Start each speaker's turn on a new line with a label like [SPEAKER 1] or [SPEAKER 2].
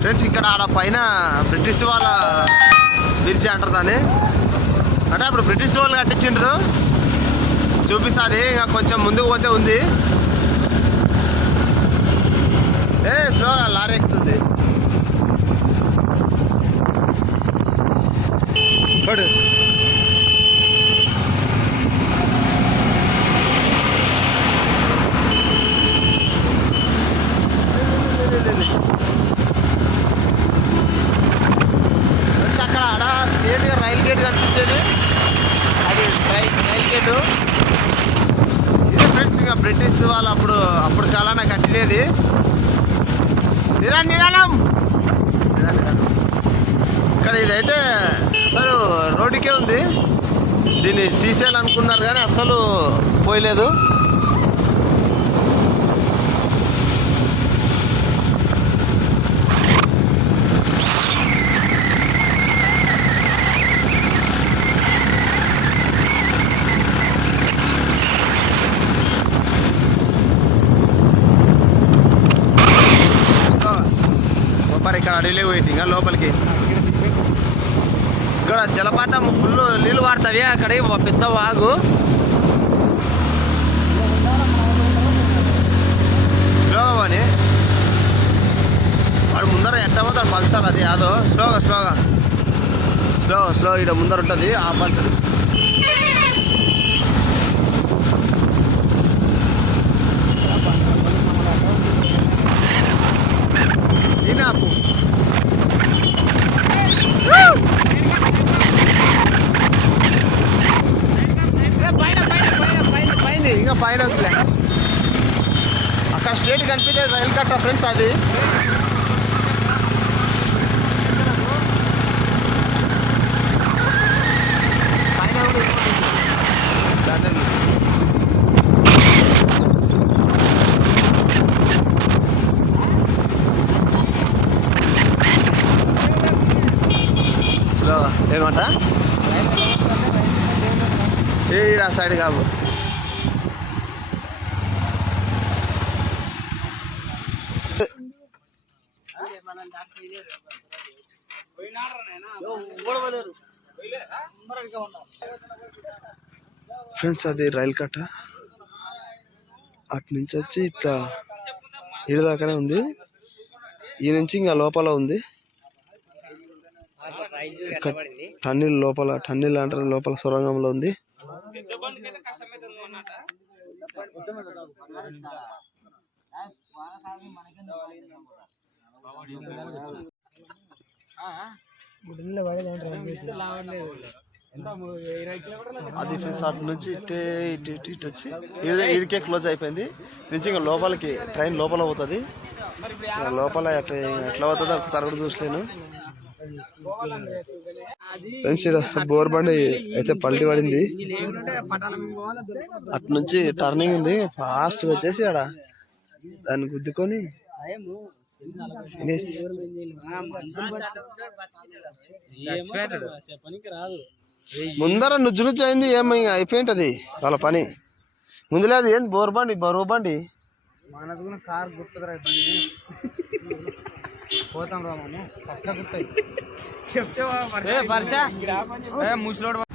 [SPEAKER 1] Friends ఇక్కడ ఆడ పైన బ్రిటిష్ వాళ్ళ బ్రిడ్జ్ అంటారు దాన్ని. అంటే అప్పుడు బ్రిటిష్ వాళ్ళు కట్టించిండ్రు. చూపిస్తుంది ఇంకా కొంచెం ముందుకు పోతే ఉంది. ఏ స్లోగా లారీ ఎక్కుతుంది. పడు వచ్చి అక్కడ ఆడ స్ట్రేట్గా రైల్ గేట్ కనిపించేది అది రైల్ గేటు ఇదే ఫ్రెండ్స్ ఇంకా బ్రిటిష్ వాళ్ళు అప్పుడు అప్పుడు చాలా కట్టినది నిదానం నిదానం ఇక్కడ ఇదైతే అసలు రోడ్డుకే ఉంది. దీన్ని తీసేయాలనుకున్నారు కానీ అస్సలు పోయలేదు మరి ఇక్కడ అడవిలే పోయింది ఇంకా లోపలికి. ఇక్కడ జలపాతం ఫుల్ నీళ్ళు వాడుతుంది అక్కడ ఒక పెద్ద వాగు. స్లోగా అని వాడు ముందర ఎట్టమో పోతాడు పల్సర్ అది అదో. స్లోగా స్లోగా స్లో స్లో ఇక్కడ ముందర ఉంటుంది ఆ పల్సర్ ఈయన పైన పైన పైన పైన పైన ఇంకా పైన వద్దులే అక్కడ స్ట్రేట్ కనిపించే రైలు కట్ట ఫ్రెండ్స్ అది పైన కూడా ఇంకోటి ఉంది. దాంట్లోకి. లో ఏమంట? ఏ ఆ సైడ్ కాదు ఫ్రెండ్స్ అది రైలు కట్ట. అటు నుంచి వచ్చి ఇట్లా ఇటు దాకానే ఉంది. ఈ నుంచి ఇంకా లోపల ఉంది. టన్నీల్ లోపల టన్నీల్ అంటారు లోపల సొరంగంలో ఉంది. అది ఫ్రెండ్స్ అటు నుంచి ఇటే ఇటు ఇటు ఇటు వచ్చి ఈడికే క్లోజ్ అయిపోయింది. నుంచి ఇంకా లోపలికి ట్రైన్ లోపల పోతుంది. లోపల ఎట్లా ఎట్లా పోతుందో ఒకసారి కూడా చూసలేను ఫ్రెండ్స్ ఇక్కడ బోర్ బండి అయితే పల్లి పడింది. అటు నుంచి టర్నింగ్ ఉంది ఫాస్ట్ వచ్చేసి ఆడ దాన్ని గుద్దుకొని ఫినిష్. ముందర నుజ్జు నుజ్జు అయింది ఏమో ఇంకా అయిపోయింటది వాళ్ళ పని. ముందులేదు ఏంది? బోర్ బండి బరువు బండి.
[SPEAKER 2] మనకు కార్ గుర్తురా బండి. పోతాం రా మనం పక్క గుర్తాయి చెప్తే ముసలోడు